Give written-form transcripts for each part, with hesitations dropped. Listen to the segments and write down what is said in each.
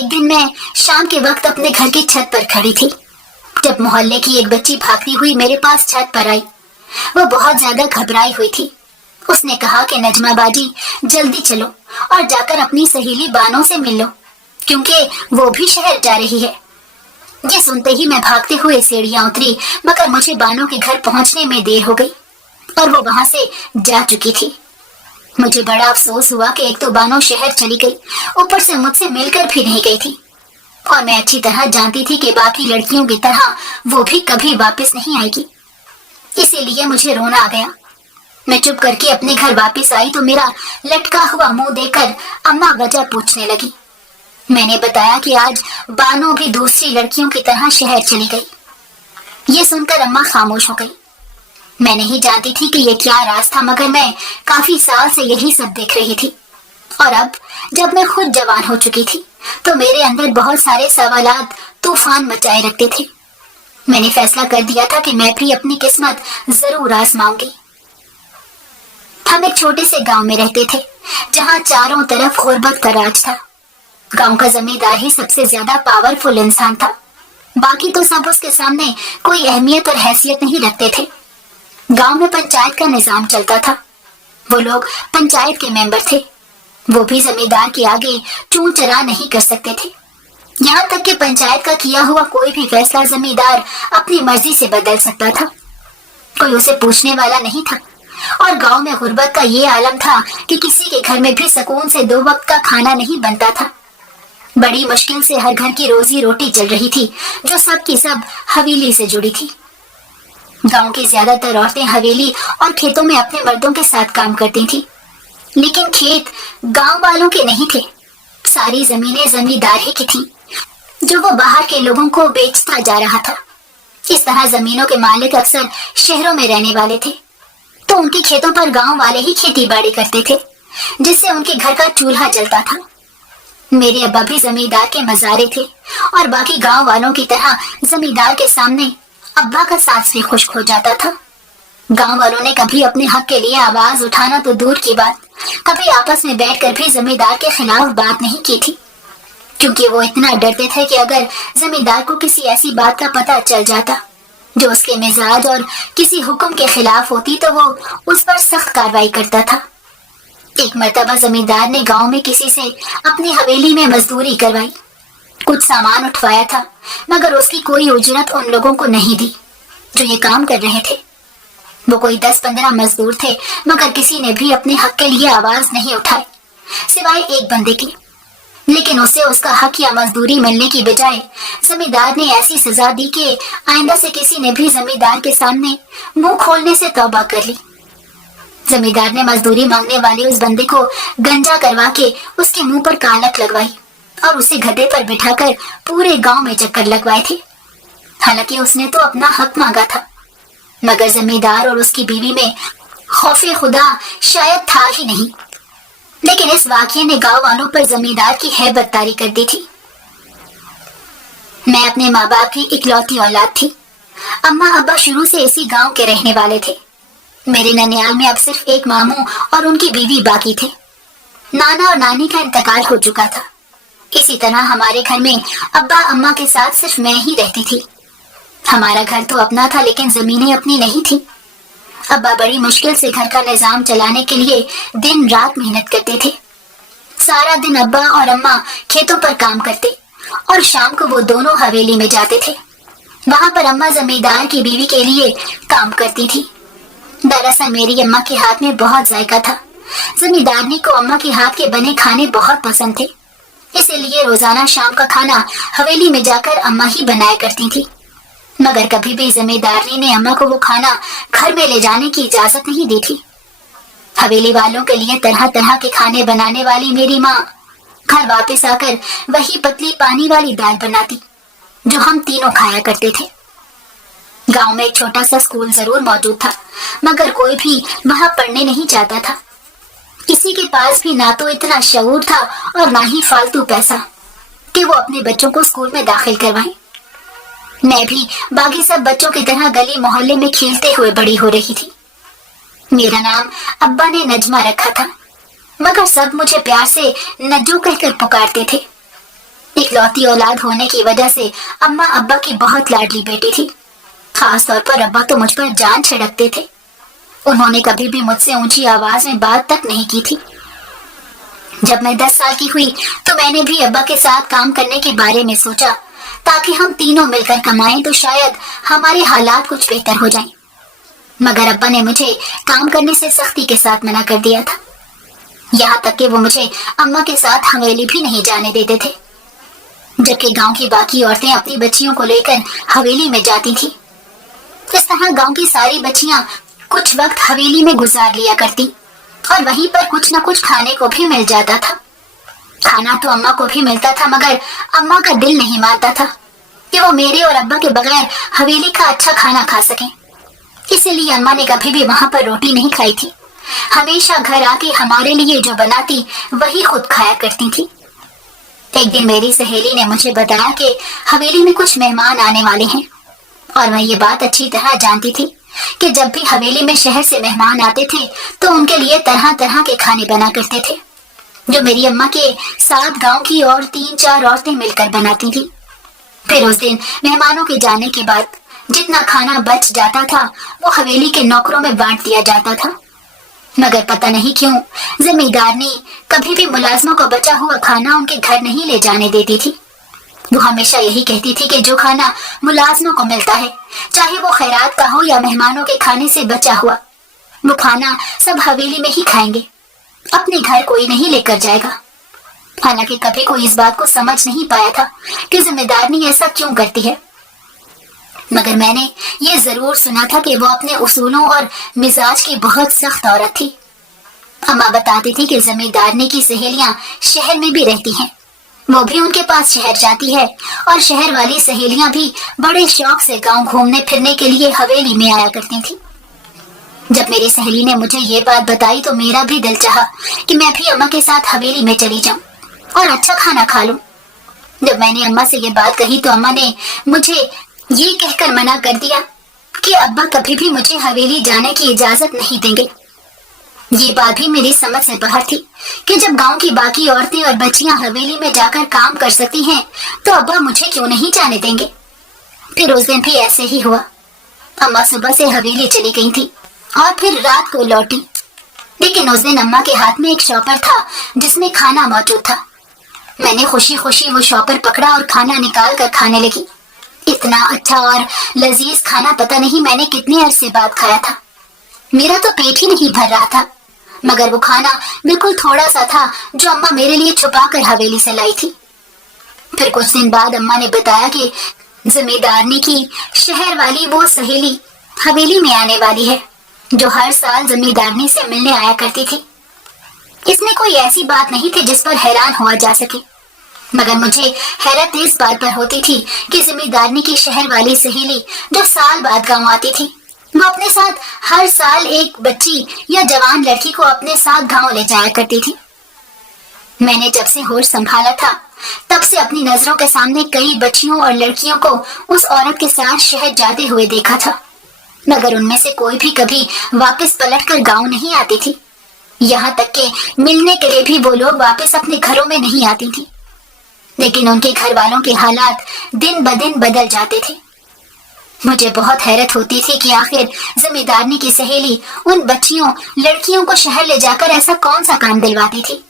ایک دن میں شام کے وقت اپنے گھر کی چھت پر کھڑی تھی جب محلے کی ایک بچی بھاگتی ہوئی میرے پاس چھت پر آئی۔ وہ بہت زیادہ گھبرائی ہوئی تھی۔ اس نے کہا کہ نجمہ باجی جلدی چلو اور جا کر اپنی سہیلی بانو سے مل لو کیونکہ وہ بھی شہر جا رہی ہے۔ یہ سنتے ہی میں بھاگتے ہوئے سیڑھیاں اتری مگر مجھے بانو کے گھر پہنچنے میں دیر ہو گئی اور وہ وہاں سے جا چکی تھی۔ مجھے بڑا افسوس ہوا کہ ایک تو بانو شہر چلی گئی، اوپر سے مجھ سے مل کر بھی نہیں گئی تھی، اور میں اچھی طرح جانتی تھی کہ باقی لڑکیوں کی طرح وہ بھی کبھی واپس نہیں آئے گی۔ اسی لیے مجھے رونا آ گیا۔ میں چپ کر کے اپنے گھر واپس آئی تو میرا لٹکا ہوا منہ دیکھ کر اماں وجہ پوچھنے لگی۔ میں نے بتایا کہ آج بانو بھی دوسری لڑکیوں کی طرح شہر چلی گئی۔ یہ سن کر اماں خاموش ہو گئی۔ میں نہیں جانتی تھی کہ یہ کیا راز تھا مگر میں کافی سال سے یہی سب دیکھ رہی تھی، اور اب جب میں خود جوان ہو چکی تھی تو میرے اندر بہت سارے سوالات طوفان مچائے رکھتے تھے۔ میں نے فیصلہ کر دیا تھا کہ میں بھی اپنی قسمت ضرور آزماؤں گی۔ ہم ایک چھوٹے سے گاؤں میں رہتے تھے جہاں چاروں طرف غربت کا راج تھا۔ گاؤں کا زمیندار ہی سب سے زیادہ پاورفل انسان تھا، باقی تو سب اس کے سامنے کوئی اہمیت اور حیثیت نہیں رکھتے تھے۔ گاؤں میں پنچایت کا نظام چلتا تھا۔ وہ لوگ پنچایت کے ممبر تھے، وہ بھی زمیندار کے آگے چون چرا نہیں کر سکتے تھے، یہاں تک کہ پنچایت کا کیا ہوا کوئی بھی فیصلہ زمیندار اپنی مرضی سے بدل سکتا تھا، کوئی اسے پوچھنے والا نہیں تھا۔ اور گاؤں میں غربت کا یہ عالم تھا کہ کسی کے گھر میں بھی سکون سے 2 وقت کا کھانا نہیں بنتا تھا۔ بڑی مشکل سے ہر گھر کی روزی روٹی چل رہی تھی جو سب کی سب حویلی سے جڑی تھی۔ گاؤں کی زیادہ تر عورتیں حویلی اور کھیتوں میں اپنے مردوں کے ساتھ کام کرتی تھیں، لیکن کھیت گاؤں والوں کے نہیں تھے، ساری زمینیں زمیندار ہی کی تھیں جو وہ باہر کے لوگوں کو بیچتا جا رہا تھا۔ اس طرح زمینوں کے مالک اکثر شہروں میں رہنے والے تھے تو ان کے کھیتوں پر گاؤں والے ہی کھیتی باڑی کرتے تھے جس سے ان کے گھر کا چولہا جلتا تھا۔ میرے ابا بھی زمیندار کے مزارے تھے اور باقی گاؤں والوں کی طرح زمیندار کے سامنے ابا کا سانس بھی خشک ہو جاتا تھا۔ گاؤں والوں نے کبھی اپنے حق کے لیے آواز اٹھانا تو دور کی بات، کبھی آپس میں بیٹھ کر بھی زمیندار کے خلاف بات نہیں کی تھی، کیونکہ وہ اتنا ڈرتے تھے کہ اگر زمیندار کو کسی ایسی بات کا پتہ چل جاتا جو اس کے مزاج اور کسی حکم کے خلاف ہوتی تو وہ اس پر سخت کارروائی کرتا تھا۔ ایک مرتبہ زمیندار نے گاؤں میں کسی سے اپنی حویلی میں مزدوری کروائی، کچھ سامان اٹھوایا تھا مگر اس کی کوئی اجرت ان لوگوں کو نہیں دی جو یہ کام کر رہے تھے۔ وہ کوئی 10-15 مزدور تھے مگر کسی نے بھی اپنے حق کے لیے آواز نہیں اٹھائی سوائے ایک بندے کی، لیکن اسے اس کا حق یا مزدوری ملنے کی بجائے زمیندار نے ایسی سزا دی کہ آئندہ سے کسی نے بھی زمیندار کے سامنے منہ کھولنے سے توبہ کر لی۔ زمیندار نے مزدوری مانگنے والے اس بندے کو گنجا کروا کے اس کے منہ پر کالک لگوائی اور اسے گدھے پر بٹھا کر پورے گاؤں میں چکر لگوائے تھے۔ حالانکہ اس نے تو اپنا حق مانگا تھا مگر زمیندار اور اس کی بیوی میں خوف خدا شاید تھا ہی نہیں، لیکن اس واقعے نے گاؤں والوں پر زمیندار کی ہیبت طاری کر دی تھی۔ میں اپنے ماں باپ کی اکلوتی اولاد تھی۔ اماں ابا شروع سے اسی گاؤں کے رہنے والے تھے۔ میرے ننیال میں اب صرف ایک ماموں اور ان کی بیوی باقی تھے۔ نانا اور نانی کا انتقال ہو چکا تھا۔ اسی طرح ہمارے گھر میں ابا اماں کے ساتھ صرف میں ہی رہتی تھی۔ ہمارا گھر تو اپنا تھا لیکن زمینیں اپنی نہیں تھی۔ ابا بڑی مشکل سے گھر کا نظام چلانے کے لیے دن رات محنت کرتے تھے۔ سارا دن ابا اور اماں کھیتوں پر کام کرتے اور شام کو وہ دونوں حویلی میں جاتے تھے۔ وہاں پر اماں زمیندار کی بیوی کے لیے کام کرتی تھی۔ دراصل میری اماں کے ہاتھ میں بہت ذائقہ تھا۔ زمیندارنی کو اماں کے ہاتھ کے بنے کھانے بہت پسند تھے، اسی لیے روزانہ شام کا کھانا حویلی میں جا کر اماں ہی بنایا کرتی تھی، مگر کبھی بھی زمیندارنی نے اماں کو وہ کھانا گھر میں لے جانے کی اجازت نہیں دی تھی۔ حویلی والوں کے لیے طرح طرح کے کھانے بنانے والی میری ماں گھر واپس آ کر وہی پتلی پانی والی دال بناتی جو ہم تینوں کھایا کرتے تھے۔ گاؤں میں ایک چھوٹا سا اسکول ضرور موجود تھا مگر کوئی بھی وہاں پڑھنے نہیں چاہتا تھا۔ کسی کے پاس بھی نہ تو اتنا شعور تھا اور نہ ہی فالتو پیسہ کہ وہ اپنے بچوں کو اسکول میں داخل کروائیں۔ میں بھی باقی سب بچوں کی طرح گلی محلے میں کھیلتے ہوئے بڑی ہو رہی تھی۔ میرا نام ابا نے نجمہ رکھا تھا مگر سب مجھے پیار سے نجو کہہ کر پکارتے تھے۔ ایک इकलौती औलाद होने की वजह से अम्मा अब्बा की बहुत लाडली बेटी थी। खास तौर पर अब्बा तो मुझ पर जान छिड़कते थे। उन्होंने कभी भी मुझसे ऊंची आवाज में बात तक नहीं की थी। जब मैं 10 साल की हुई तो मैंने भी अब्बा के साथ काम करने के बारे में सोचा, ताकि हम तीनों मिलकर कमाएं तो शायद हमारे हालात कुछ बेहतर हो जाएं। मगर अब्बा ने मुझे काम करने से सख्ती के साथ मना कर दिया था। यहाँ तक कि वो मुझे अम्मा के साथ हवेली भी नहीं जाने देते थे, जबकि गांव की बाकी औरतें अपनी बच्चियों को लेकर हवेली में जाती थी। इस तरह गांव की सारी बच्चियां कुछ वक्त हवेली में गुजार लिया करती और वहीं पर कुछ न कुछ खाने को भी मिल जाता था। खाना तो अम्मा को भी मिलता था, मगर अम्मा का दिल नहीं मानता था कि वो मेरे और अब्बा के बगैर हवेली का अच्छा खाना खा सकें। इसीलिए अम्मा ने कभी भी वहां पर रोटी नहीं खाई थी। हमेशा घर आके हमारे लिए जो बनाती वही खुद खाया करती थी। एक दिन मेरी सहेली ने मुझे बताया कि हवेली में कुछ मेहमान आने वाले हैं, और मैं ये बात अच्छी तरह जानती थी कि जब भी हवेली में शहर से मेहमान आते थे तो उनके लिए तरह तरह के खाने बना करते थे, जो मेरी अम्मा के साथ गांव की और 3-4 औरतें मिलकर बनाती थी। फिर उस दिन मेहमानों के जाने के बाद जितना खाना बच जाता था वो हवेली के नौकरों में बांट दिया जाता था। मगर पता नहीं क्यों जमींदारनी कभी भी मुलाजमों को बचा हुआ खाना उनके घर नहीं ले जाने देती थी। वो हमेशा यही कहती थी कि जो खाना मुलाजमों को मिलता है, चाहे वो खैरात का हो या मेहमानों के खाने से बचा हुआ, वो खाना सब हवेली में ही खाएंगे, अपने घर कोई नहीं लेकर जाएगा। हालांकि कभी कोई इस बात को समझ नहीं पाया था कि जिम्मेदारनी ऐसा क्यों करती है, मगर मैंने ये जरूर सुना था कि वो अपने उसूलों और मिजाज की बहुत सख्त औरत थी। अम्मा बताती थी कि जमींदारनी की सहेलियां शहर में भी रहती हैं, वो भी उनके पास शहर जाती है, और शहर वाली सहेलियां भी बड़े शौक से गांव घूमने फिरने के लिए हवेली में आया करती थी। जब मेरी सहेली ने मुझे ये बात बताई तो मेरा भी दिल चाहा कि मैं भी अम्मा के साथ हवेली में चली जाऊं और अच्छा खाना खा लूं। जब मैंने अम्मा से ये बात कही तो अम्मा ने मुझे ये कहकर मना कर दिया कि अब्बा कभी भी मुझे हवेली जाने की इजाजत नहीं देंगे। ये बात भी मेरी समझ से बाहर थी कि जब गांव की बाकी औरतें और बच्चियां हवेली में जाकर काम कर सकती हैं तो अब्बा मुझे क्यों नहीं जाने देंगे। फिर उस दिन भी ऐसे ही हुआ। अम्मा सुबह से हवेली चली गई थी और फिर रात को लौटी, लेकिन उस दिन अम्मा के हाथ में एक शॉपर था जिसमें खाना मौजूद था। मैंने खुशी खुशी वो शॉपर पकड़ा और खाना निकाल कर खाने लगी। इतना अच्छा और लजीज खाना पता नहीं मैंने कितने अरसे बाद खाया था। मेरा तो पेट ही नहीं भर रहा था, मगर वो खाना बिल्कुल थोड़ा सा था जो अम्मा मेरे लिए छुपा कर हवेली से लाई थी। फिर कुछ दिन बाद अम्मा ने बताया कि जमींदारनी की शहर वाली वो सहेली हवेली में आने वाली है, जो हर साल जमींदारनी से मिलने आया करती थी। इसमें कोई ऐसी बात नहीं थी जिस पर हैरान हुआ जा सके, मगर मुझे हैरत इस बात पर होती थी कि जमींदारनी की शहर वाली सहेली जो साल बाद गांव आती थी, वो अपने साथ हर साल एक बच्ची या जवान लड़की को अपने साथ गांव ले जाया करती थी। मैंने जब से होश संभाला था तब से अपनी नजरों के सामने कई बच्चियों और लड़कियों को उस औरत के साथ शहर जाते हुए देखा था, मगर उनमें से कोई भी कभी वापस पलटकर गांव नहीं आती थी। यहाँ तक कि मिलने के लिए भी वो लोग वापस अपने घरों में नहीं आती थी। लेकिन उनके घर वालों के हालात दिन ब दिन बदल जाते थे। मुझे बहुत हैरत होती थी कि आखिर जमींदारनी की सहेली उन बच्चियों लड़कियों को शहर ले जाकर ऐसा कौन सा काम दिलवाती थी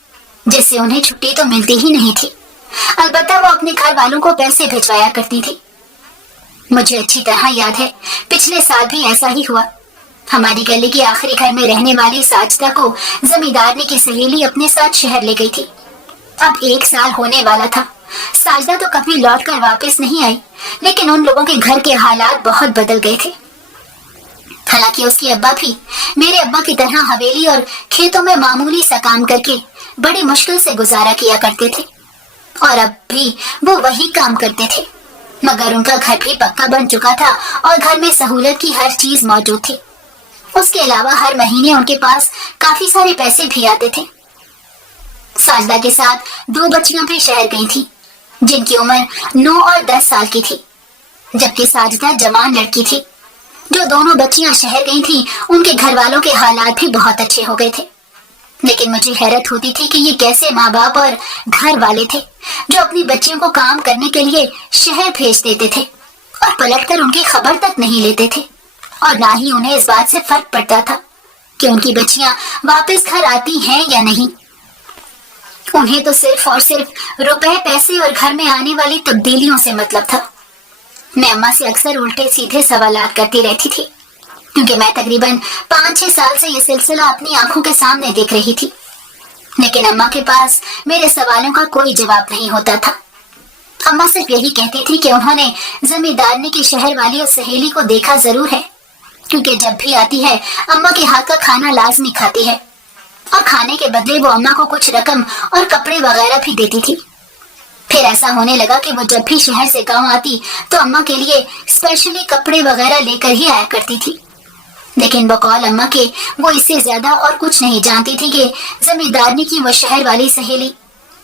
जिससे उन्हें छुट्टी तो मिलती ही नहीं थी। अलबत्ता वो अपने घर वालों को पैसे भिजवाया करती थी। मुझे अच्छी तरह याद है पिछले साल भी ऐसा ही हुआ। हमारी गली के आखिरी घर में रहने वाली साजिदा को जमींदारनी की सहेली अपने साथ शहर ले गई थी। अब 1 साल होने वाला था। साजिदा तो कभी लौट कर वापस नहीं आई, लेकिन उन लोगों के घर के हालात बहुत बदल गए थे। हालांकि उसके अब्बा भी मेरे अब्बा की तरह हवेली और खेतों में मामूली सा काम करके बड़ी मुश्किल से गुजारा किया करते थे, और अब भी वो वही काम करते थे, मगर उनका घर भी पक्का बन चुका था और घर में सहूलत की हर चीज मौजूद थी। उसके अलावा हर महीने उनके पास काफी सारे पैसे भी आते थे। साजिदा के साथ 2 बच्चियां भी शहर गई थी, जिनकी उम्र 9 और 10 साल की थी, जबकि साजिदा जवान लड़की थी। जो दोनों बच्चियां शहर गई थी उनके घर वालों के हालात भी बहुत अच्छे हो गए थे, लेकिन मुझे हैरत होती थी कि ये कैसे माँ बाप और घर वाले थे जो अपनी बच्चियों को काम करने के लिए शहर भेज देते थे और पलटकर उनकी खबर तक नहीं लेते थे, और ना ही उन्हें इस बात से फर्क पड़ता था कि उनकी बच्चियां वापस घर आती हैं या नहीं। उन्हें तो सिर्फ और सिर्फ रुपए, पैसे और घर में आने वाली तब्दीलियों से मतलब था। मैं अम्मा से अक्सर उल्टे सीधे सवालात करती रहती थी, क्योंकि मैं तकरीबन 5-6 साल से ये सिलसिला अपनी आंखों के सामने देख रही थी। लेकिन अम्मा के पास मेरे सवालों का कोई जवाब नहीं होता था। अम्मा सिर्फ यही कहती थी कि उन्होंने जमींदारनी की शहर वाली उस सहेली को देखा जरूर है, क्योंकि जब भी आती है अम्मा के हाथ का खाना लाजमी खाती है, और खाने के बदले वो अम्मा को कुछ रकम और कपड़े वगैरह भी देती थी। फिर ऐसा होने लगा कि वो जब भी शहर से गांव आती तो अम्मा के लिए स्पेशली कपड़े वगैरह लेकर ही आया करती थी। लेकिन बकौल अम्मा के वो इससे ज्यादा और कुछ नहीं जानती थी कि जमींदारनी की वो शहर वाली सहेली,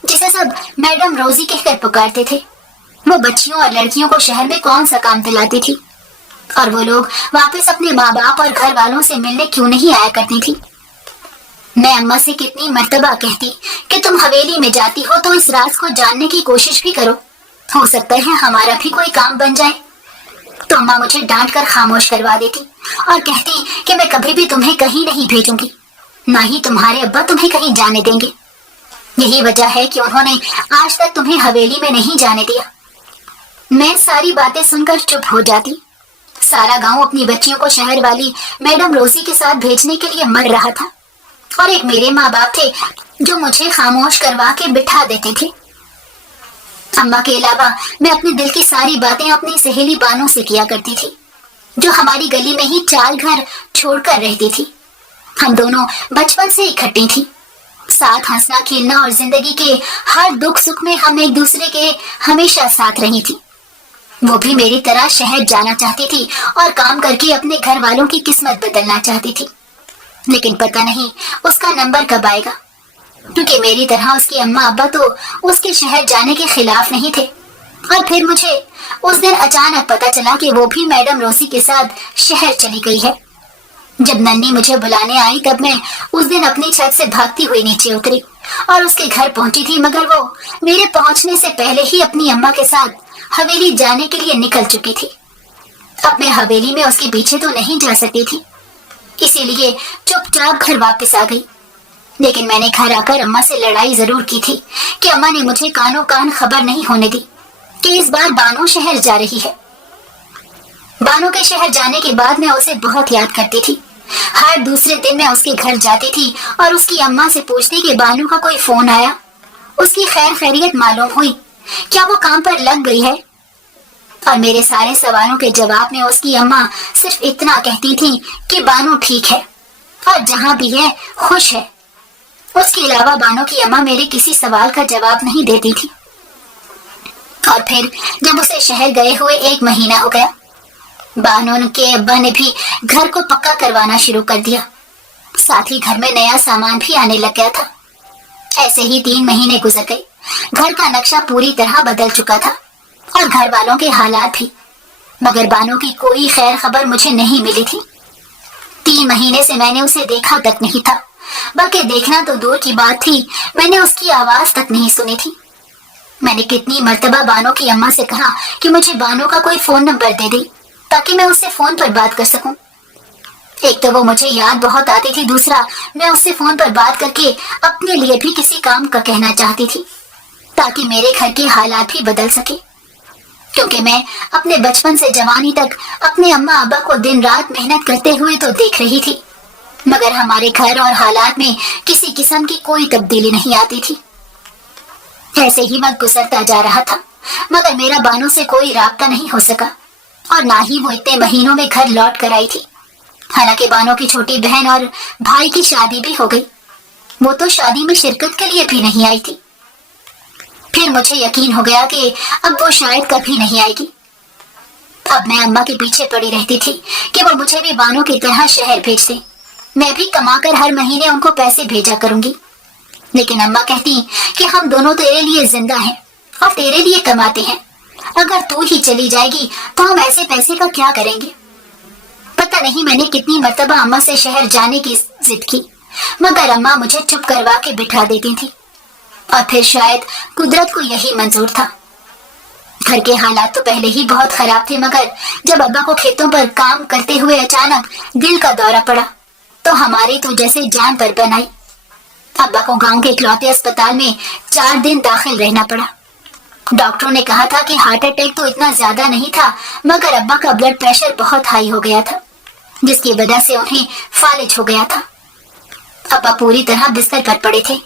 जिसे सब मैडम रोजी कहकर पुकारते थे, वो बच्चियों और लड़कियों को शहर में कौन सा काम दिलाती थी, और वो लोग वापस अपने माँ बाप और घर वालों से मिलने क्यों नहीं आया करती थी। मैं अम्मा से कितनी मर्तबा कहती कि तुम हवेली में जाती हो तो इस राज को जानने की कोशिश भी करो, हो सकता है हमारा भी कोई काम बन जाए। तो अम्मा मुझे डांट कर खामोश करवा देती और कहती कि मैं कभी भी तुम्हें कहीं नहीं भेजूंगी, ना ही तुम्हारे अब्बा तुम्हें कहीं जाने देंगे। यही वजह है कि उन्होंने आज तक तुम्हें हवेली में नहीं जाने दिया। मैं सारी बातें सुनकर चुप हो जाती। सारा गांव अपनी बच्चियों को शहर वाली मैडम रोजी के साथ भेजने के लिए मर रहा था, और एक मेरे माँ बाप थे जो मुझे खामोश करवा के बिठा देते थे। अम्मा के अलावा मैं अपने दिल की सारी बातें अपनी सहेली बानो से किया करती थी, जो हमारी गली में ही 4 घर छोड़कर रहती थी। हम दोनों बचपन से इकट्ठी थी, साथ हंसना खेलना और जिंदगी के हर दुख सुख में हम एक दूसरे के हमेशा साथ रही थी। वो भी मेरी तरह शहर जाना चाहती थी और काम करके अपने घर वालों की किस्मत बदलना चाहती थी, लेकिन पता नहीं उसका नंबर कब आएगा, क्योंकि मेरी तरह उसकी अम्मा अब्बा तो उसके शहर जाने के खिलाफ नहीं थे। और फिर मुझे उस दिन अचानक पता चला कि वो भी मैडम रोजी के साथ शहर चली गई है। जब नन्नी मुझे बुलाने आई तब मैं उस दिन अपनी छत से भागती हुई नीचे उतरी और उसके घर पहुंची थी, मगर वो मेरे पहुंचने से पहले ही अपनी अम्मा के साथ हवेली जाने के लिए निकल चुकी थी। अब मैं हवेली में उसके पीछे तो नहीं जा सकती थी, इसीलिए चुपचाप घर वापस आ गई। लेकिन मैंने घर आकर अम्मा से लड़ाई जरूर की थी कि अम्मा ने मुझे कानों कान खबर नहीं होने दी कि इस बार बानो शहर जा रही है। बानो के शहर जाने के बाद मैं उसे बहुत याद करती थी। हर दूसरे दिन मैं उसके घर जाती थी और उसकी अम्मा से पूछती कि बानो का कोई फोन आया, उसकी खैर खैरियत मालूम हुई, क्या वो काम पर लग गई है। और मेरे सारे सवालों के जवाब में उसकी अम्मा सिर्फ इतना कहती थी कि बानो ठीक है और जहाँ भी है खुश है। उसके अलावा बानो की अम्मा मेरे किसी सवाल का जवाब नहीं देती थी। और फिर जब उसे शहर गए हुए 1 महीना हो गया, बानो के अब्बा ने भी घर को पक्का करवाना शुरू कर दिया, साथ ही घर में नया सामान भी आने लग गया था। ऐसे ही 3 महीने गुजर गए। घर का नक्शा पूरी तरह बदल चुका था और घर वालों के हालात भी, मगर बानो की कोई खैर खबर मुझे नहीं मिली थी। 3 महीने से मैंने उसे देखा तक नहीं था, बल्कि देखना तो दूर की बात थी, मैंने उसकी आवाज तक नहीं सुनी थी। मैंने कितनी मर्तबा बानो की अम्मा से कहा कि मुझे बानो का कोई फोन नंबर दे दे ताकि मैं उससे फोन पर बात कर सकूं। एक तो वो मुझे याद बहुत आती थी, दूसरा मैं उससे फोन पर बात करके अपने लिए भी किसी काम का कहना चाहती थी ताकि मेरे घर के हालात भी बदल सके, क्योंकि मैं अपने बचपन से जवानी तक अपने अम्मा अब्बा को दिन रात मेहनत करते हुए तो देख रही थी, मगर हमारे घर और हालात में किसी किस्म की कोई तब्दीली नहीं आती थी। ऐसे ही वक्त गुजरता जा रहा था, मगर मेरा बानो से कोई राब्ता नहीं हो सका और ना ही वो इतने महीनों में घर लौट कर आई थी। हालांकि बानो की छोटी बहन और भाई की शादी भी हो गई, वो तो शादी में शिरकत के लिए भी नहीं आई थी। फिर मुझे यकीन हो गया कि अब वो शायद कभी नहीं आएगी। अब मैं अम्मा के पीछे पड़ी रहती थी कि वो मुझे भी बानो की तरह शहर भेज दे, मैं भी कमाकर हर महीने उनको पैसे भेजा करूंगी। लेकिन अम्मा कहती कि हम दोनों तेरे लिए जिंदा हैं और तेरे लिए कमाते हैं, अगर तू ही चली जाएगी तो हम ऐसे पैसे का क्या करेंगे। पता नहीं मैंने कितनी मर्तबा अम्मा से शहर जाने की जिद की, मगर अम्मा मुझे चुप करवा के बिठा देती थी। और फिर शायद कुदरत को यही मंजूर था। घर के हालात तो पहले ही बहुत खराब थे, मगर जब अब्बा को खेतों पर काम करते हुए अचानक दिल का दौरा पड़ा तो हमारी तो जैसे जान पर बन आई। अब्बा को गांव के इकलौते अस्पताल में 4 दिन दाखिल रहना पड़ा। डॉक्टरों ने कहा था कि हार्ट अटैक तो इतना ज्यादा नहीं था, मगर अब्बा का ब्लड प्रेशर बहुत हाई हो गया था, जिसकी वजह से उन्हें फालिज हो गया था। अब्बा पूरी तरह बिस्तर पर पड़े थे।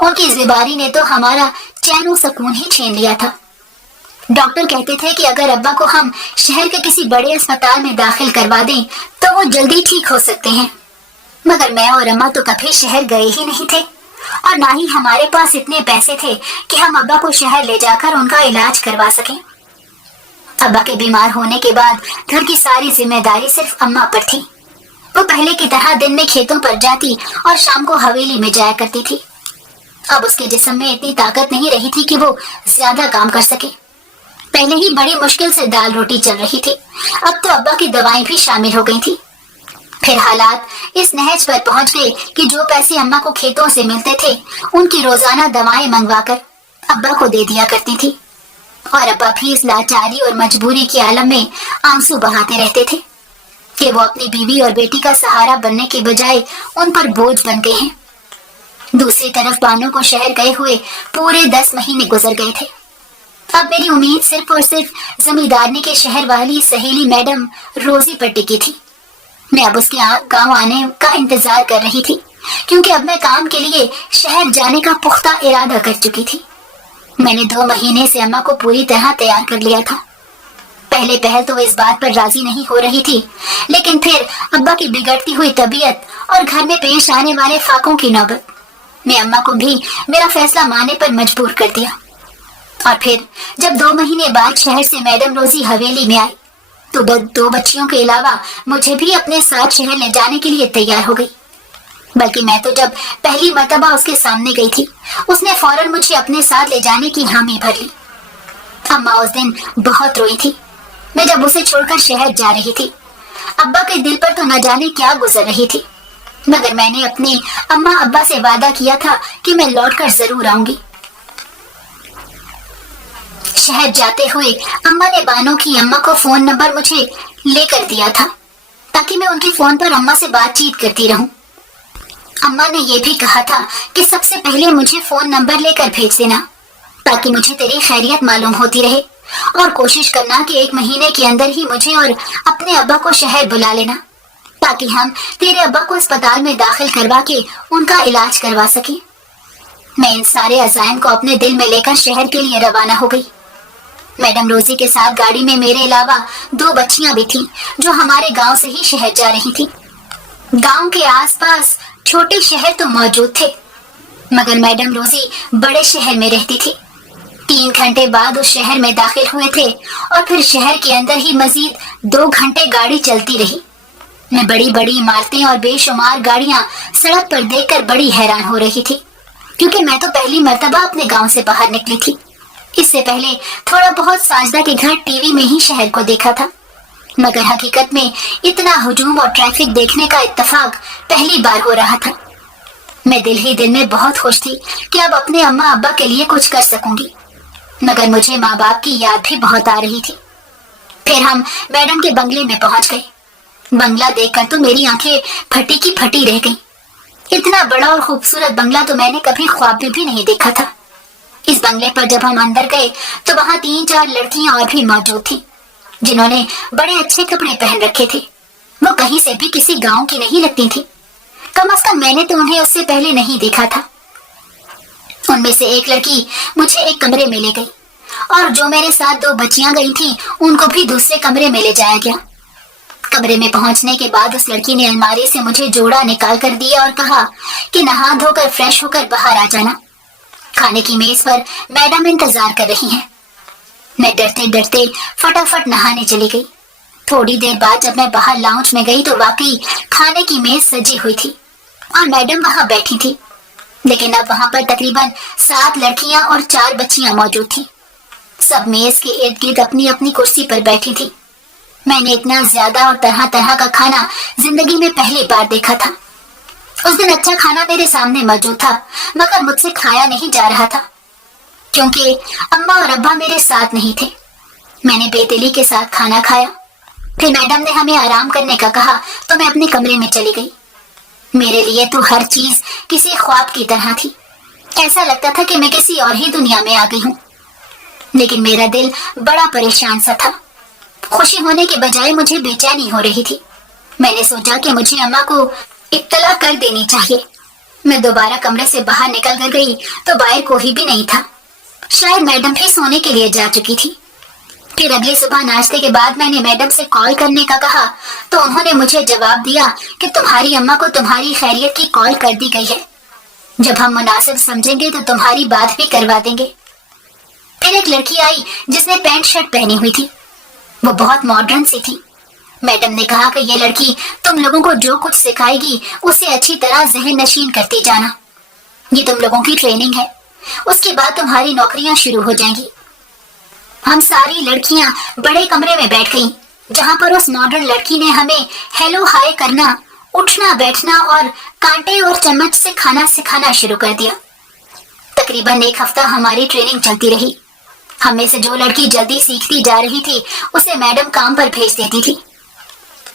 उनकी बीमारी ने तो हमारा चैन और सुकून ही छीन लिया था। डॉक्टर कहते थे कि अगर अब्बा को हम शहर के किसी बड़े अस्पताल में दाखिल करवा दें तो वो जल्दी ठीक हो सकते हैं, मगर मैं और अम्मा तो कभी शहर गए ही नहीं थे और ना ही हमारे पास इतने पैसे थे कि हम अब्बा को शहर ले जाकर उनका इलाज करवा सकें। अब्बा के बीमार होने के बाद घर की सारी जिम्मेदारी सिर्फ अम्मा पर थी। वो पहले की तरह दिन में खेतों पर जाती और शाम को हवेली में जाया करती थी। अब उसके जिस्म में इतनी ताकत नहीं रही थी कि वो ज्यादा काम कर सके। पहले ही बड़ी मुश्किल से दाल रोटी चल रही थी, अब तो अब्बा की दवाएं भी शामिल हो गई थी। फिर हालात इस नहज पर पहुंच गए कि जो पैसे अम्मा को खेतों से मिलते थे उनकी रोजाना दवाएं मंगवाकर अब्बा को दे दिया करती थी, और अब्बा भी इस लाचारी और मजबूरी के आलम में आंसू बहाते रहते थे कि वो अपनी बीवी और बेटी का सहारा बनने के बजाय उन पर बोझ बन गए हैं। दूसरी तरफ बानो को शहर गए हुए पूरे 10 महीने गुजर गए थे। अब मेरी उम्मीद सिर्फ और सिर्फ जमींदारनी के शहर वाली सहेली मैडम रोजी पर टिकी थी। मैं अब उसके गांव आने का इंतजार कर रही थी, क्योंकि अब मैं काम के लिए शहर जाने का पुख्ता इरादा कर चुकी थी। मैंने 2 महीने से अम्मा को पूरी तरह तैयार कर लिया था। पहले पहल तो वो इस बात पर राजी नहीं हो रही थी, लेकिन फिर अब्बा की बिगड़ती हुई तबीयत और घर में पेश आने वाले फाकों की नौबत ने अम्मा को भी मेरा फैसला मानने पर मजबूर कर दिया। और फिर जब 2 महीने बाद शहर से मैडम रोजी हवेली में आई तो 2 बच्चियों के अलावा मुझे भी अपने साथ शहर ले जाने के लिए तैयार हो गई। बल्कि मैं तो जब पहली मर्तबा उसके सामने गई थी, उसने फौरन मुझे अपने साथ ले जाने की हामी भर ली। अम्मा उस दिन बहुत रोई थी, मैं जब उसे छोड़कर शहर जा रही थी। अब्बा के दिल पर तो न जाने क्या गुजर रही थी, मगर मैंने अपने अम्मा अब्बा से वादा किया था कि मैं लौटकर जरूर आऊंगी। शहर जाते हुए अम्मा ने बानो की अम्मा को फोन नंबर मुझे लेकर दिया था, ताकि मैं उनके फोन पर अम्मा से बातचीत करती रहूं। अम्मा ने यह भी कहा था कि सबसे पहले मुझे फोन नंबर लेकर भेज देना, ताकि मुझे तेरी खैरियत मालूम होती रहे, और कोशिश करना कि 1 महीने के अंदर ही मुझे और अपने अब्बा को शहर बुला लेना, ताकि हम तेरे अब्बा को अस्पताल में दाखिल करवा के उनका इलाज करवा सके। मैं इन सारे अज़ाइम को अपने दिल में लेकर शहर के लिए रवाना हो गई। मैडम रोजी के साथ गाड़ी में मेरे अलावा 2 बच्चियां भी थीं, जो हमारे गांव से ही शहर जा रही थीं। गांव के आसपास छोटे शहर तो मौजूद थे, मगर मैडम रोजी बड़े शहर में रहती थी। 3 घंटे बाद उस शहर में दाखिल हुए थे और फिर शहर के अंदर ही मजीद 2 घंटे गाड़ी चलती रही। मैं बड़ी बड़ी इमारतें और बेशुमार गाड़ियां सड़क पर देखकर बड़ी हैरान हो रही थी, क्योंकि मैं तो पहली मर्तबा अपने गांव से बाहर निकली थी। इससे पहले थोड़ा बहुत साजदा के घर टीवी में ही शहर को देखा था, मगर हकीकत में इतना हुजूम और ट्रैफिक देखने का इत्तेफाक पहली बार हो रहा था। मैं दिल ही दिल में बहुत खुश थी कि अब अपने अम्मा अब्बा के लिए कुछ कर सकूंगी, मगर मुझे माँ बाप की याद भी बहुत आ रही थी। फिर हम मैडम के बंगले में पहुंच गए। बंगला देखकर तो मेरी आंखें फटी की फटी रह गईं। इतना बड़ा और खूबसूरत बंगला तो मैंने कभी ख्वाब में भी नहीं देखा था। इस बंगले पर जब हम अंदर गए तो वहाँ 3-4 लड़कियां और भी मौजूद थी, जिन्होंने बड़े अच्छे कपड़े पहन रखे थे। वो कहीं से भी किसी गांव की नहीं लगती थी, कम से कम मैंने तो उन्हें उससे पहले नहीं देखा था। उनमें से एक लड़की मुझे एक कमरे में ले गई, और जो मेरे साथ 2 बच्चियां गई थीं, उनको भी दूसरे कमरे में ले जाया गया। कमरे में पहुंचने के बाद उस लड़की ने अलमारी से मुझे जोड़ा निकाल कर दिया और कहा कि नहा धोकर फ्रेश होकर बाहर आ जाना, खाने की मेज पर मैडम इंतजार कर रही हैं। मैं डरते डरते फटाफट नहाने चली गई। थोड़ी देर बाद जब मैं बाहर लाउंज में गई तो वाकई खाने की मेज सजी हुई थी और मैडम वहां बैठी थी, लेकिन अब वहां पर तकरीबन 7 लड़कियां और 4 बच्चियां मौजूद थी। सब मेज के इर्द गिर्द अपनी अपनी कुर्सी पर बैठी थी। मैंने इतना ज्यादा और तरह तरह का खाना जिंदगी में पहली बार देखा था। उस दिन अच्छा खाना मेरे सामने मौजूद था, मगर मुझसे खाया नहीं जा रहा था क्योंकि अम्मा और अब्बा मेरे साथ नहीं थे। मैंने बेदिली के साथ खाना खाया। फिर मैडम ने हमें आराम करने का कहा तो मैं अपने कमरे में चली गई। मेरे लिए तो हर चीज किसी ख्वाब की तरह थी। ऐसा लगता था कि मैं किसी और ही दुनिया में आ गई हूँ। लेकिन मेरा दिल बड़ा परेशान सा था। खुशी होने के बजाय मुझे बेचैनी हो रही थी। मैंने सोचा कि मुझे अम्मा को इत्तला कर देनी चाहिए। मैं दोबारा कमरे से बाहर निकल कर गई तो बाहर कोई भी नहीं था। शायद मैडम भी सोने के लिए जा चुकी थी। फिर अगली सुबह नाश्ते के बाद मैंने मैडम से कॉल करने का कहा तो उन्होंने मुझे जवाब दिया कि तुम्हारी अम्मा को तुम्हारी खैरियत की कॉल कर दी गई है। जब हम मुनासिब समझेंगे तो तुम्हारी बात भी करवा देंगे। फिर एक लड़की आई जिसने पैंट शर्ट पहनी हुई थी। वो बहुत मॉडर्न सी थी। मैडम ने कहा कि ये लड़की तुम लोगों को जो कुछ सिखाएगी उसे अच्छी तरह जहन नशीन करती जाना। ये तुम लोगों की ट्रेनिंग है, उसके बाद तुम्हारी नौकरियां शुरू हो जाएंगी। हम सारी लड़कियां बड़े कमरे में बैठ गईं, जहां पर उस मॉडर्न लड़की ने हमें हेलो हाय करना, उठना बैठना और कांटे और चम्मच से खाना सिखाना शुरू कर दिया। तकरीबन एक हफ्ता हमारी ट्रेनिंग चलती रही। हम में से जो लड़की जल्दी सीखती जा रही थी उसे मैडम काम पर भेज देती थी।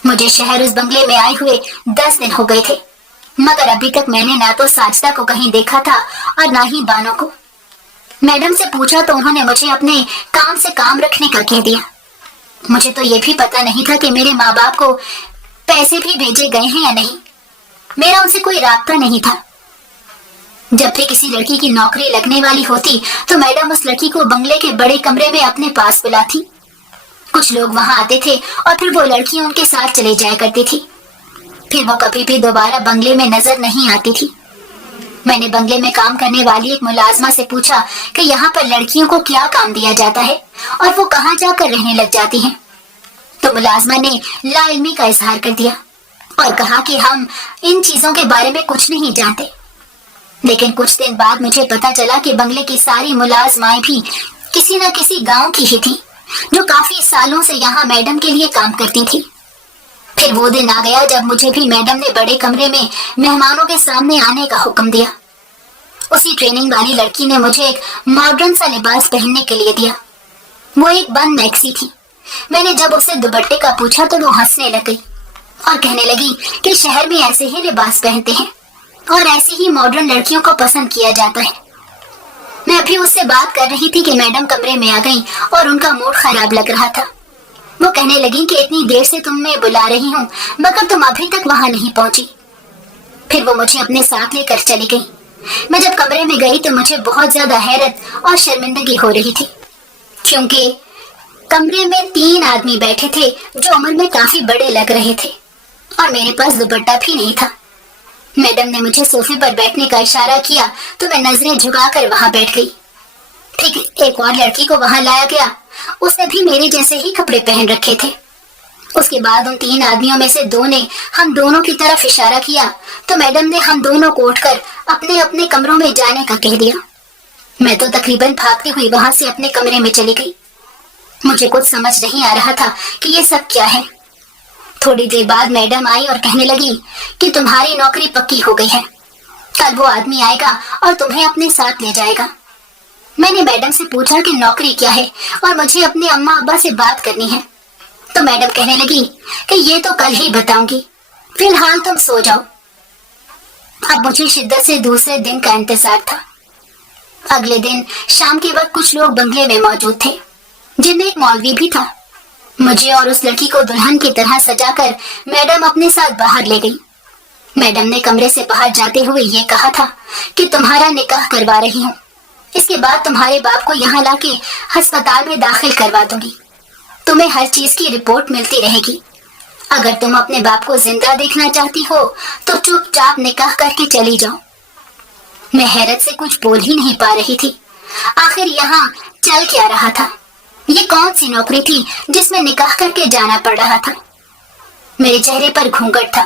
मुझे शहर उस बंगले में आए हुए 10 दिन हो गए थे, मगर अभी तक मैंने ना तो साजिदा को कहीं देखा था और ना ही बानो को। मैडम से पूछा तो उन्होंने मुझे अपने काम से काम रखने का कह दिया। मुझे तो ये भी पता नहीं था कि मेरे माँ बाप को पैसे भी भेजे गए हैं या नहीं। मेरा उनसे कोई राब्ता नहीं था। जब भी किसी लड़की की नौकरी लगने वाली होती तो मैडम उस लड़की को बंगले के बड़े कमरे में अपने पास बुलाती। कुछ लोग वहां आते थे और फिर वो लड़की उनके साथ चले जाया करती थी। फिर वो कभी भी दोबारा बंगले में नजर नहीं आती थी। मैंने बंगले में काम करने वाली एक मुलाजमा से पूछा कि यहाँ पर लड़कियों को क्या काम दिया जाता है और वो कहाँ जाकर रहने लग जाती हैं। तो मुलाजमा ने लाइल्मी का इजहार कर दिया और कहा कि हम इन चीजों के बारे में कुछ नहीं जानते। लेकिन कुछ दिन बाद मुझे पता चला कि बंगले की सारी मुलाजमाएं भी किसी न किसी गांव की ही थी, जो काफी सालों से यहाँ मैडम के लिए काम करती थी। फिर वो दिन आ गया जब मुझे भी मैडम ने बड़े कमरे में मेहमानों के सामने आने का हुक्म दिया। उसी ट्रेनिंग वाली लड़की ने मुझे एक मॉडर्न सा लिबास पहनने के लिए दिया। वो एक बंद मैक्सी थी। मैंने जब उससे दुपट्टे का पूछा तो वो हंसने लग गई और कहने लगी कि शहर में ऐसे ही लिबास पहनते हैं और ऐसी ही मॉडर्न लड़कियों को पसंद किया जाता है। मैं अभी उससे बात कर रही थी कि मैडम कमरे में आ गई और उनका मूड खराब लग रहा था। वो कहने लगी कि इतनी देर से तुम्हें बुला रही हूँ मगर तुम अभी तक वहां नहीं पहुंची। फिर वो मुझे अपने साथ लेकर चली गई। मैं जब कमरे में गई तो मुझे बहुत ज्यादा हैरत और शर्मिंदगी हो रही थी, क्योंकि कमरे में 3 आदमी बैठे थे जो उम्र में काफी बड़े लग रहे थे और मेरे पास दुपट्टा भी नहीं था। मैडम ने मुझे सोफे पर बैठने का इशारा किया तो मैं नजरें झुकाकर वहां बैठ गई। ठीक एक और लड़की को वहां लाया गया। उसने भी मेरे जैसे ही कपड़े पहन रखे थे। उसके बाद उन 3 आदमियों में से 2 ने हम दोनों की तरफ इशारा किया तो मैडम ने हम दोनों को उठकर अपने अपने कमरों में जाने का कह दिया। मैं तो तकरीबन भागती हुई वहां से अपने कमरे में चली गई। मुझे कुछ समझ नहीं आ रहा था कि ये सब क्या है। थोड़ी देर बाद मैडम आई और कहने लगी कि तुम्हारी नौकरी पक्की हो गई है। कल वो आदमी आएगा और तुम्हें अपने साथ ले जाएगा। मैंने मैडम से पूछा कि नौकरी क्या है और मुझे अपने अम्मा अब्बा से बात करनी है। तो मैडम कहने लगी कि ये तो कल ही बताऊंगी, फिलहाल तुम सो जाओ। अब मुझे शिद्दत से दूसरे दिन का इंतजार था। अगले दिन शाम के वक्त कुछ लोग बंगले में मौजूद थे, जिनमें एक मौलवी भी था। मुझे और उस लड़की को दुल्हन की तरह सजाकर मैडम अपने साथ बाहर ले गई। मैडम ने कमरे से बाहर जाते हुए ये कहा था कि तुम्हारा निकाह करवा रही हूँ, इसके बाद तुम्हारे बाप को यहाँ लाके अस्पताल में दाखिल करवा दूंगी। तुम्हें हर चीज की रिपोर्ट मिलती रहेगी। अगर तुम अपने बाप को जिंदा देखना चाहती हो तो चुपचाप निकाह करके चली जाओ। मैं हैरत से कुछ बोल ही नहीं पा रही थी। आखिर यहाँ चल क्या रहा था? ये कौन सी नौकरी थी जिसमें निकाह करके जाना पड़ रहा था? मेरे चेहरे पर घूंघट था।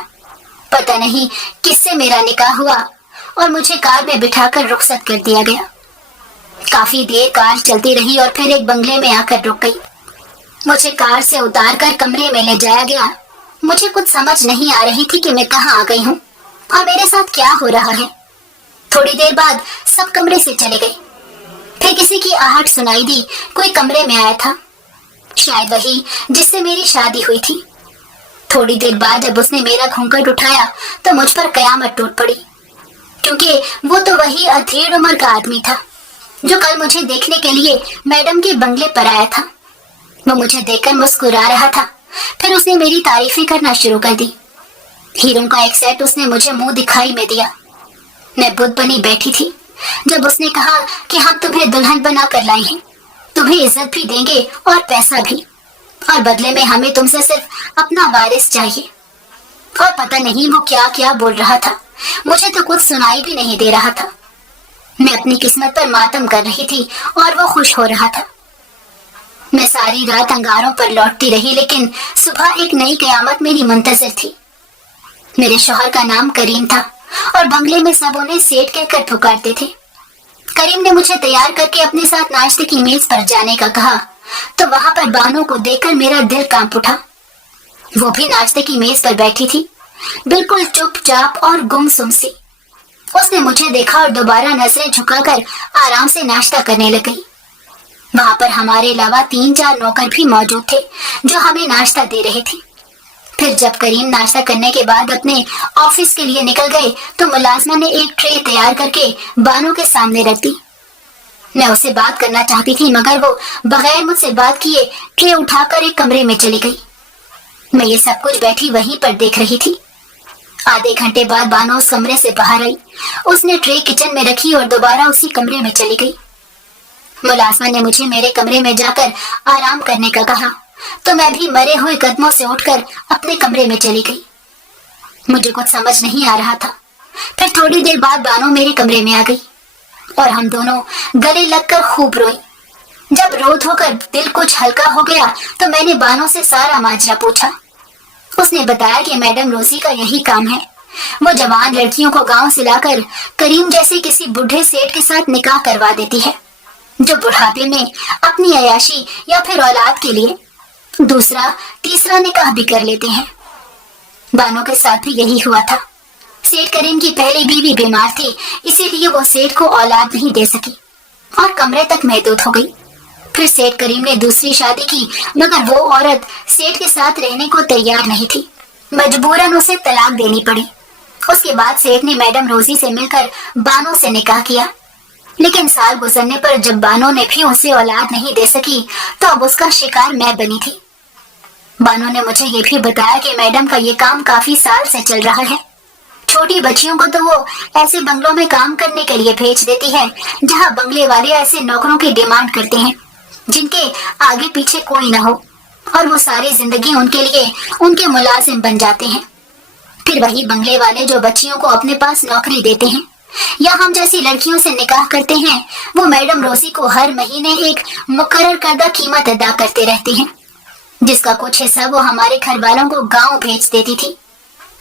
पता नहीं किससे मेरा निकाह हुआ और मुझे कार में बिठाकर रुखसत कर दिया गया। काफी देर कार चलती रही और फिर एक बंगले में आकर रुक गई। मुझे कार से उतारकर कमरे में ले जाया गया। मुझे कुछ समझ नहीं आ रही थी कि मैं कहाँ आ गई हूँ। और मेरे साथ क्या हो रहा है। थोड़ी देर बाद सब कमरे से चले गए। फिर किसी की आहट सुनाई दी। कोई कमरे में आया था, शायद वही जिससे मेरी शादी हुई थी। थोड़ी देर बाद जब उसने मेरा घूंघट उठाया तो मुझ पर कयामत टूट पड़ी, क्योंकि वो तो वही अधेड़ उम्र का आदमी था जो कल मुझे देखने के लिए मैडम के बंगले पर आया था। वो मुझे देखकर मुस्कुरा रहा था। फिर उसने मेरी तारीफें करना शुरू कर दी। हीरों का एक सेट उसने मुझे मुंह दिखाई में दिया। मैं बुद्ध बनी बैठी थी जब उसने कहा कि हम तुम्हें दुल्हन बना कर लाए हैं, तुम्हें इज्जत भी देंगे और पैसा भी, और बदले में हमें तुमसे सिर्फ अपना वारिस चाहिए। और पता नहीं वो क्या क्या बोल रहा था, मुझे तो कुछ सुनाई भी नहीं दे रहा था। मैं अपनी किस्मत पर मातम कर रही थी और वो खुश हो रहा था। मैं सारी रात अंगारों पर लौटती रही, लेकिन सुबह एक नई कयामत मेरी मुंतजर थी। मेरे शौहर का नाम करीम था और बंगले में सब उन्हें सेठ कहकर पुकारते थे। करीम ने मुझे तैयार करके अपने साथ नाश्ते की मेज पर जाने का कहा तो वहां पर बानो को देखकर मेरा दिल कांप उठा। वो भी नाश्ते की मेज पर बैठी थी, बिल्कुल चुपचाप और गुमसुम सी। उसने मुझे देखा और दोबारा नजरें झुकाकर आराम से नाश्ता करने लग गई। वहां पर हमारे अलावा 3-4 नौकर भी मौजूद थे जो हमें नाश्ता दे रहे थे। फिर जब करीम नाश्ता करने के बाद अपने ऑफिस के लिए निकल गए तो मुलाजमा ने एक ट्रे तैयार करके बानो के सामने रख दी। मैं उससे बात करना चाहती थी, मगर वो बगैर मुझसे बात किए ट्रे उठाकर एक कमरे में चली गई। मैं ये सब कुछ बैठी वहीं पर देख रही थी। आधे घंटे बाद बानो उस कमरे से बाहर आई। उसने ट्रे किचन में रखी और दोबारा उसी कमरे में चली गई। मुलाजमा ने मुझे मेरे कमरे में जाकर आराम करने का कहा तो मैं भी मरे हुए कदमों से उठकर अपने कमरे में चली गई। मुझे कुछ समझ नहीं आ रहा था। फिर थोड़ी देर बाद बानो मेरे कमरे में आ गई और हम दोनों गले लगकर खूब रोई। जब रो धोकर दिल कुछ हल्का हो गया तो मैंने बानो से सारा माजरा पूछा। उसने बताया कि मैडम रोजी का यही काम है। वो जवान लड़कियों को गांव से लाकर करीम जैसे किसी बूढ़े सेठ के साथ निकाह करवा देती है, जो बुढ़ापे में अपनी अयाशी या फिर औलाद के लिए दूसरा तीसरा निकाह भी कर लेते हैं। बानो के साथ भी यही हुआ था। सेठ करीम की पहली बीवी बीमार थी, इसीलिए वो सेठ को औलाद नहीं दे सकी और कमरे तक महदूद हो गई। फिर सेठ करीम ने दूसरी शादी की, मगर वो औरत सेठ के साथ रहने को तैयार नहीं थी। मजबूरन उसे तलाक देनी पड़ी। उसके बाद सेठ ने मैडम रोजी से मिलकर बानो से निकाह किया, लेकिन साल गुजरने पर जब बानो ने भी उसे औलाद नहीं दे सकी तो अब उसका शिकार मैं बनी थी। बानो ने मुझे ये भी बताया कि मैडम का ये काम काफी साल से चल रहा है। छोटी बच्चियों को तो वो ऐसे बंगलों में काम करने के लिए भेज देती है जहाँ बंगले वाले ऐसे नौकरों की डिमांड करते हैं जिनके आगे पीछे कोई ना हो, और वो सारी जिंदगी उनके लिए उनके मुलाजिम बन जाते हैं। फिर वही बंगले वाले जो बच्चियों को अपने पास नौकरी देते हैं या हम जैसी लड़कियों से निकाह करते हैं, वो मैडम रोजी को हर महीने एक मुकर्रर करदा कीमत अदा करते रहते हैं, जिसका कुछ हिस्सा वो हमारे घर वालों को गांव भेज देती थी।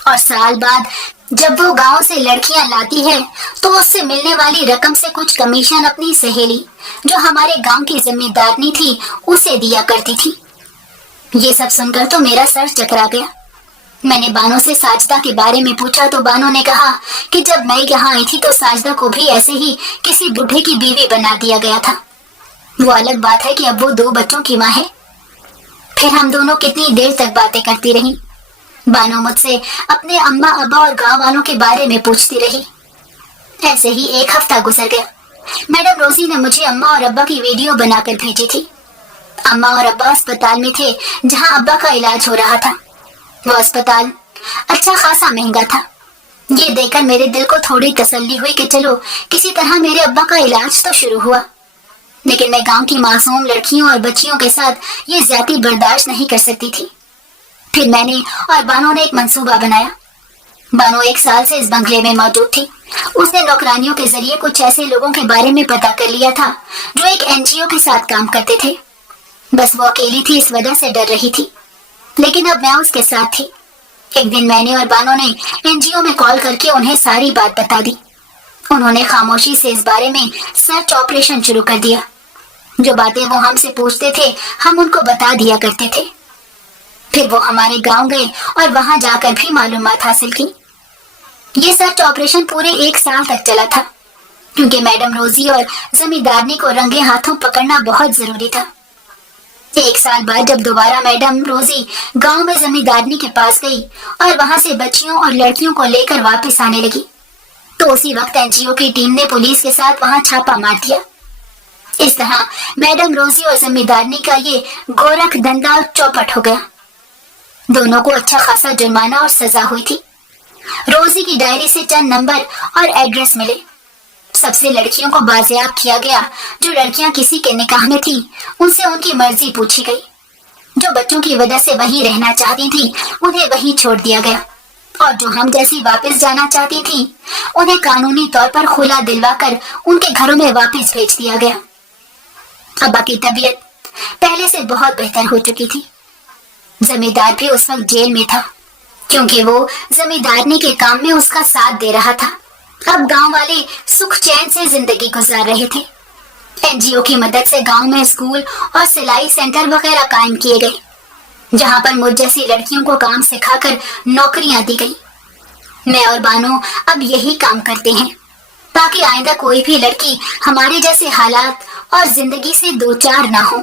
और साल बाद जब वो गांव से लड़कियां लाती है तो उससे मिलने वाली रकम से कुछ कमीशन अपनी सहेली जो हमारे गांव की जिम्मेदारनी थी उसे दिया करती थी। ये सब सुनकर तो मेरा सर चकरा गया। मैंने बानो से साजदा के बारे में पूछा तो बानो ने कहा कि जब मैं यहाँ आई थी तो साजदा को भी ऐसे ही किसी बूढ़े की बीवी बना दिया गया था। वो अलग बात है कि अब वो 2 बच्चों की माँ है। फिर हम दोनों कितनी देर तक बातें करती रही। बानो मुझसे अपने अम्मा अब्बा और गांव वालों के बारे में पूछती रही। ऐसे ही 1 हफ्ता गुजर गया। मैडम रोजी ने मुझे अम्मा और अब्बा की वीडियो बनाकर भेजी थी। अम्मा और अब्बा अस्पताल में थे जहां अब्बा का इलाज हो रहा था। वो अस्पताल अच्छा खासा महंगा था। ये देखकर मेरे दिल को थोड़ी तसल्ली हुई कि चलो किसी तरह मेरे अब्बा का इलाज तो शुरू हुआ। लेकिन मैं गांव की मासूम लड़कियों और बच्चियों के साथ ये ज्यादती बर्दाश्त नहीं कर सकती थी। फिर मैंने और बानो ने एक मंसूबा बनाया। बानो 1 साल से इस बंगले में मौजूद थी। उसने नौकरानियों के जरिए कुछ ऐसे लोगों के बारे में पता कर लिया था जो एक एनजीओ के साथ काम करते थे। बस वो अकेली थी, इस वजह से डर रही थी, लेकिन अब मैं उसके साथ थी। एक दिन मैंने और बानो ने एनजीओ में कॉल करके उन्हें सारी बात बता दी। उन्होंने खामोशी से इस बारे में सर्च ऑपरेशन शुरू कर दिया। जो बातें वो हमसे पूछते थे हम उनको बता दिया करते थे। फिर वो हमारे गांव गए और वहां जाकर भी मालूमात हासिल की। یہ सर्च ऑपरेशन पूरे 1 साल तक चला था, क्योंकि मैडम रोजी और जमींदारनी को रंगे हाथों पकड़ना बहुत जरूरी था। 1 साल बाद जब दोबारा मैडम रोजी गांव में जमींदारनी के पास गई और वहां से बच्चियों और लड़कियों को लेकर वापस आने लगी, तो उसी वक्त एनजीओ की टीम ने पुलिस के साथ वहां छापा मार दिया। इस तरह मैडम रोजी और जमींदारनी का ये गोरख धंधा चौपट हो गया। दोनों को अच्छा खासा जुर्माना और सजा हुई थी। रोजी की डायरी से चंद नंबर और एड्रेस मिले। सबसे लड़कियों को बाजियाब किया गया। जो लड़कियां किसी के निकाह में थी उनसे उनकी मर्जी पूछी गई। जो बच्चों की वजह से वहीं रहना चाहती थी उन्हें वहीं छोड़ दिया गया, और जो हम जैसी वापस जाना चाहती थी उन्हें कानूनी तौर पर खुला दिलवाकर उनके घरों में वापस भेज दिया गया। अब्बा की तबीयत पहले से बहुत बेहतर हो चुकी थी। जमींदार भी उस वक्त जेल में था, क्योंकि वो जमींदारनी के काम में उसका साथ दे रहा था। अब गांव वाले सुख चैन से जिंदगी गुजार रहे थे। एनजीओ की मदद से गांव में स्कूल और सिलाई सेंटर वगैरह कायम किए गए, जहां पर मुझ जैसी लड़कियों को काम सिखाकर नौकरियां दी गई। मैं और बानो अब यही काम करते हैं, ताकि आइंदा कोई भी लड़की हमारे जैसे हालात और जिंदगी से दो चार ना हो।